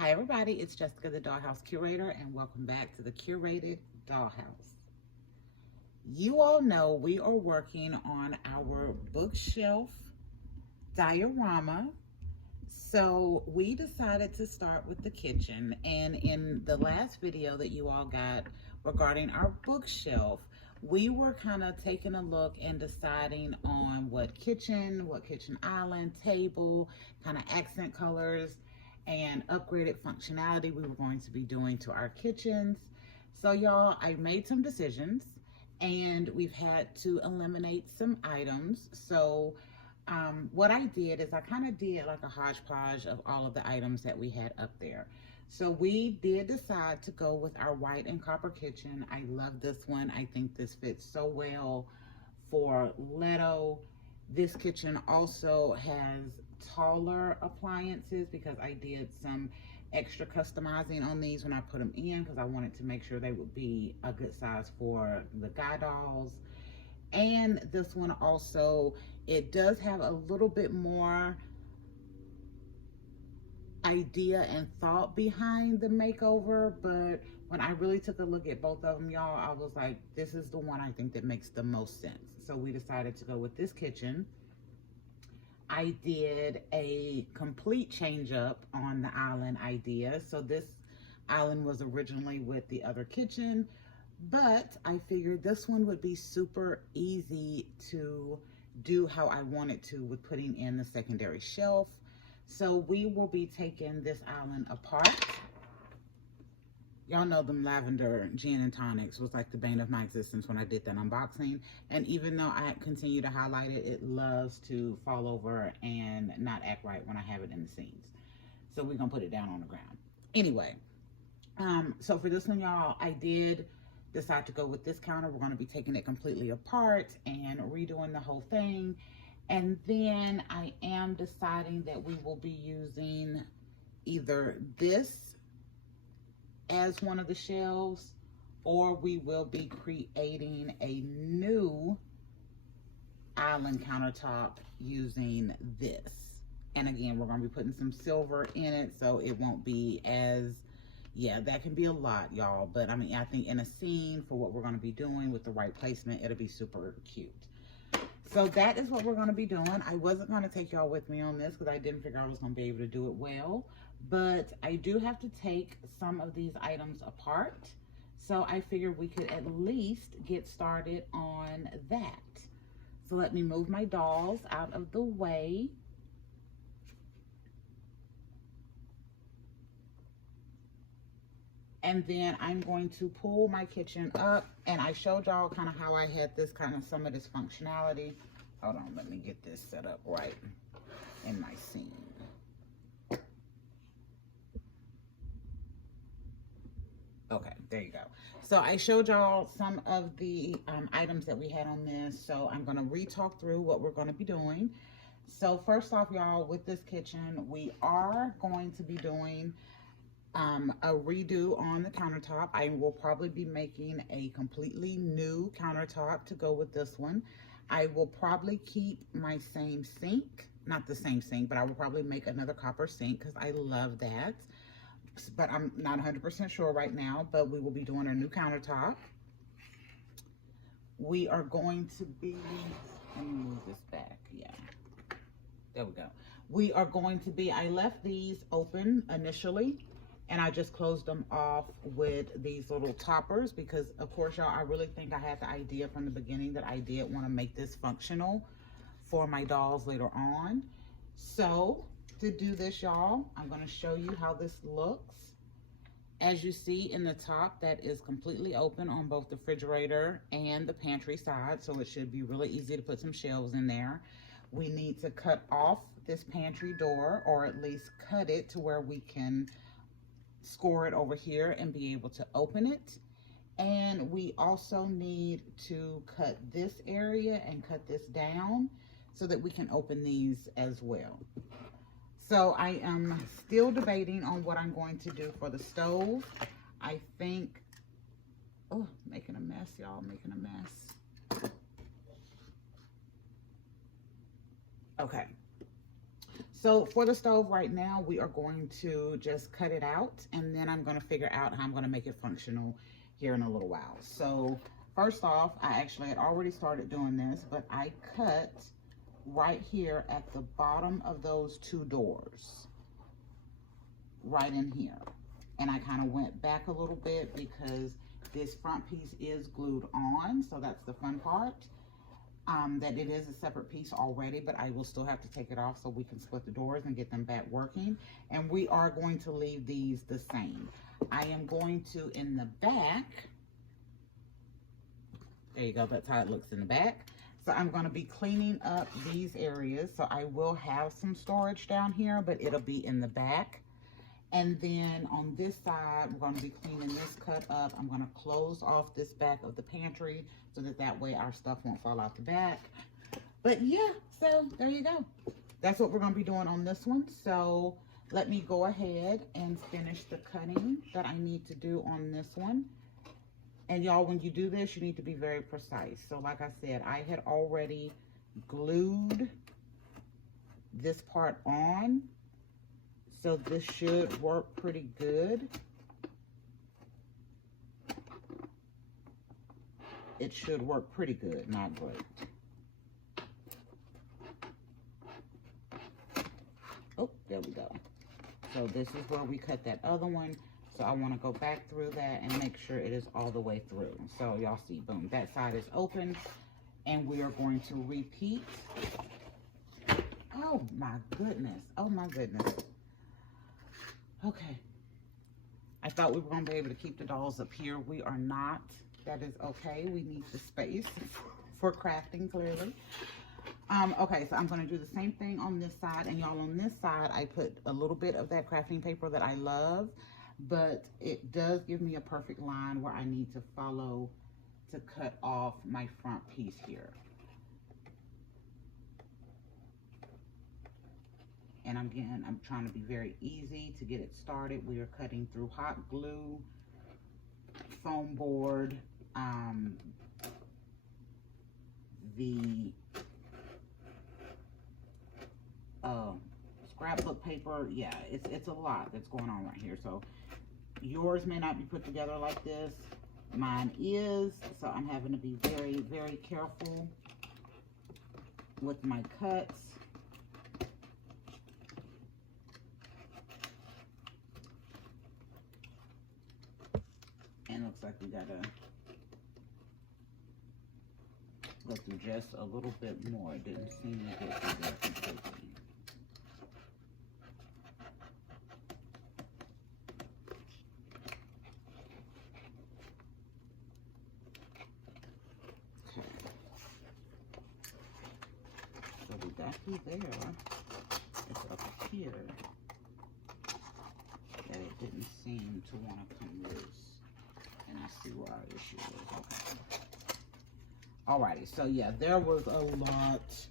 Hi everybody, it's Jessica the Dollhouse Curator and welcome back to the Curated Dollhouse. You all know we are working on our bookshelf diorama. So we decided to start with the kitchen, and in the last video that you all got regarding our bookshelf, we were kind of taking a look and deciding on what kitchen island, table, kind of accent colors, and upgraded functionality we were going to be doing to our kitchens. So y'all, I made some decisions and we've had to eliminate some items. So what I did is I kind of did like a hodgepodge of all of the items that we had up there. So we did decide to go with our white and copper kitchen. I love this one. I think this fits so well for Leto. This kitchen also has taller appliances because I did some extra customizing on these when I put them in because I wanted to make sure they would be a good size for the guy dolls. And this one also, it does have a little bit more idea and thought behind the makeover, but when I really took a look at both of them, y'all, I was like, this is the one I think that makes the most sense. So we decided to go with this kitchen. I did a complete change up on the island idea. So this island was originally with the other kitchen, but I figured this one would be super easy to do how I wanted to with putting in the secondary shelf. So we will be taking this island apart. Y'all know them lavender gin and tonics was like the bane of my existence when I did that unboxing. And even though I continue to highlight it, it loves to fall over and not act right when I have it in the scenes. So we're gonna put it down on the ground. Anyway, so for this one, y'all, I did decide to go with this counter. We're gonna be taking it completely apart and redoing the whole thing. And then I am deciding that we will be using either this as one of the shelves, or we will be creating a new island countertop using this. And again, we're going to be putting some silver in it, so it won't be as, yeah, that can be a lot, y'all. But I mean, I think in a scene for what we're going to be doing with the right placement, it'll be super cute. So that is what we're going to be doing. I wasn't going to take y'all with me on this because I didn't figure I was going to be able to do it well. But I do have to take some of these items apart. So I figured we could at least get started on that. So let me move my dolls out of the way. And then I'm going to pull my kitchen up, and I showed y'all kind of how I had this kind of some of this functionality. Hold on, let me get this set up right in my scene. Okay, there you go. So I showed y'all some of the items that we had on this. So I'm gonna re-talk through what we're gonna be doing. So first off, y'all, with this kitchen, we are going to be doing a redo on the countertop. I will probably be making a completely new countertop to go with this one. I will probably keep my same sink, not the same sink, but I will probably make another copper sink because I love that. But I'm not 100% sure right now, but we will be doing a new countertop. We are going to be, let me move this back, yeah. There we go. We are going to be, I left these open initially, and I just closed them off with these little toppers because, of course, y'all, I really think I had the idea from the beginning that I did want to make this functional for my dolls later on. So to do this, y'all, I'm going to show you how this looks. As you see in the top, that is completely open on both the refrigerator and the pantry side, so it should be really easy to put some shelves in there. We need to cut off this pantry door, or at least cut it to where we can score it over here and be able to open it. And we also need to cut this area and cut this down so that we can open these as well. So I am still debating on what I'm going to do for the stove. I think, oh, making a mess, y'all, making a mess. Okay. So for the stove right now, we are going to just cut it out, and then I'm going to figure out how I'm going to make it functional here in a little while. So first off, I actually had already started doing this, but I cut right here at the bottom of those two doors, right in here. And I kind of went back a little bit because this front piece is glued on, so that's the fun part. That it is a separate piece already, but I will still have to take it off so we can split the doors and get them back working. And we are going to leave these the same. I am going to, in the back, there you go, that's how it looks in the back. So I'm going to be cleaning up these areas. So I will have some storage down here, but it'll be in the back. And then on this side, we're going to be cleaning this cut up. I'm going to close off this back of the pantry so that way our stuff won't fall out the back. But yeah, so there you go. That's what we're going to be doing on this one. So let me go ahead and finish the cutting that I need to do on this one. And y'all, when you do this, you need to be very precise. So like I said, I had already glued this part on. So this should work pretty good. It should work pretty good, not great. Oh, there we go. So this is where we cut that other one. So I want to go back through that and make sure it is all the way through. So y'all see, boom, that side is open. And we are going to repeat. Oh my goodness. Oh my goodness. Okay, I thought we were going to be able to keep the dolls up here. We are not. That is okay. We need the space for crafting, clearly. Okay, so I'm going to do the same thing on this side. And y'all, on this side, I put a little bit of that crafting paper that I love. But it does give me a perfect line where I need to follow to cut off my front piece here. And again, I'm trying to be very easy to get it started. We are cutting through hot glue, foam board, the scrapbook paper. Yeah, it's a lot that's going on right here. So yours may not be put together like this. Mine is. So I'm having to be very, very careful with my cuts. And looks like we gotta go through just a little bit more. It didn't seem to get through there completely. Okay. So we got through there. It's up here that it didn't seem to want to come loose. And I see where our issue is. Okay. Alrighty, so yeah, there was a lot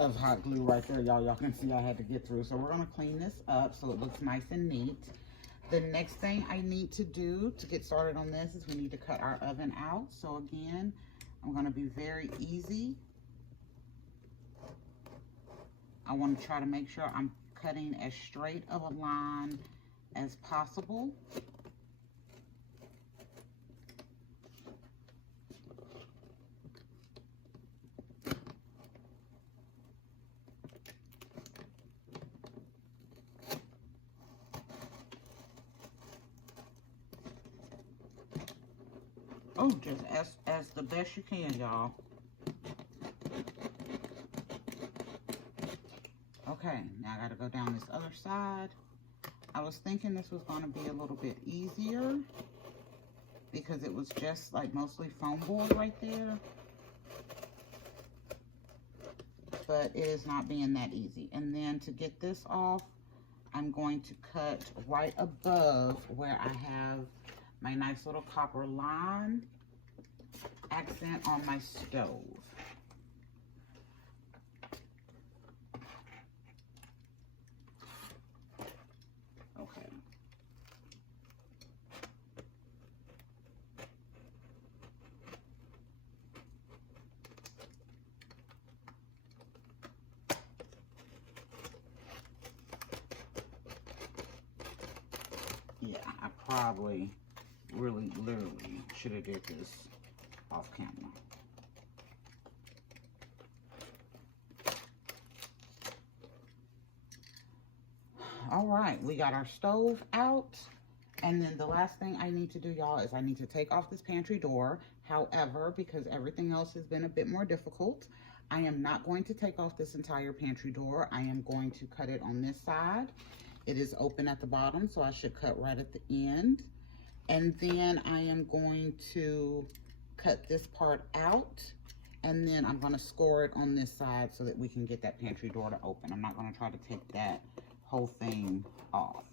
of hot glue right there, y'all. Y'all can see I had to get through. So we're gonna clean this up so it looks nice and neat. The next thing I need to do to get started on this is we need to cut our oven out. So again, I'm gonna be very easy. I want to try to make sure I'm cutting as straight of a line as possible. Oh, just as the best you can, y'all. Okay, now I gotta go down this other side. I was thinking this was gonna be a little bit easier because it was just like mostly foam board right there. But it is not being that easy. And then to get this off, I'm going to cut right above where I have my nice little copper line accent on my stove. Okay. probably really literally should have did this off camera. All right, we got our stove out. And then the last thing I need to do, y'all, is I need to take off this pantry door. However, because everything else has been a bit more difficult, I am not going to take off this entire pantry door. I am going to cut it on this side. It is open at the bottom, so I should cut right at the end. And then I am going to cut this part out, and then I'm going to score it on this side so that we can get that pantry door to open. I'm not going to try to take that whole thing off.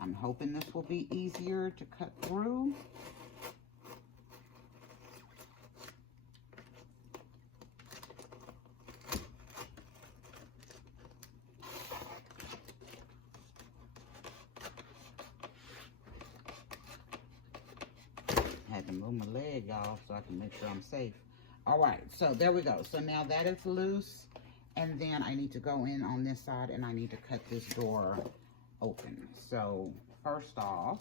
I'm hoping this will be easier to cut through. I had to move my leg, y'all, so I can make sure I'm safe. All right, so there we go. So now that it's loose, and then I need to go in on this side and I need to cut this door open. So first off,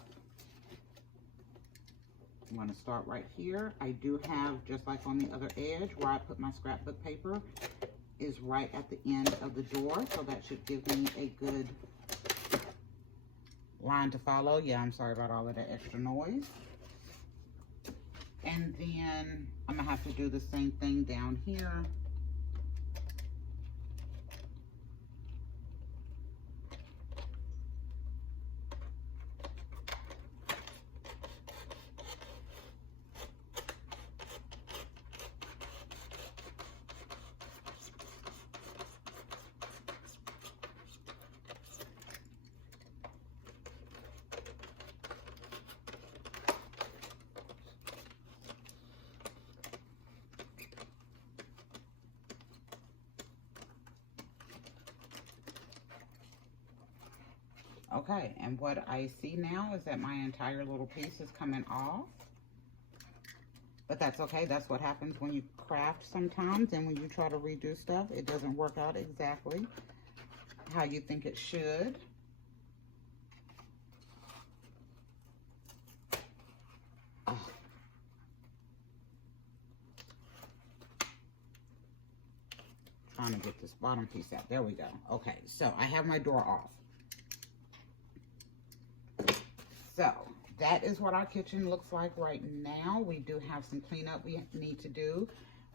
I'm going to start right here. I do have, just like on the other edge where I put my scrapbook paper, is right at the end of the door, so that should give me a good line to follow. Yeah, I'm sorry about all of that extra noise. And then I'm gonna have to do the same thing down here. Okay, and what I see now is that my entire little piece is coming off. But that's okay. That's what happens when you craft sometimes, and when you try to redo stuff, it doesn't work out exactly how you think it should. Oh. Trying to get this bottom piece out. There we go. Okay, so I have my door off. So that is what our kitchen looks like right now. We do have some cleanup we need to do.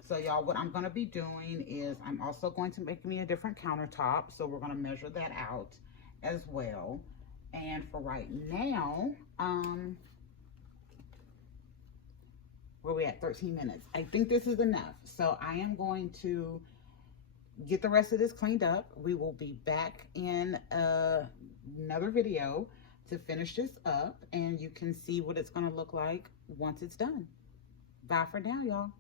So y'all, what I'm going to be doing is I'm also going to make me a different countertop. So we're going to measure that out as well. And for right now, where we at? 13 minutes. I think this is enough. So I am going to get the rest of this cleaned up. We will be back in another video to finish this up, and you can see what it's going to look like once it's done. Bye for now, y'all.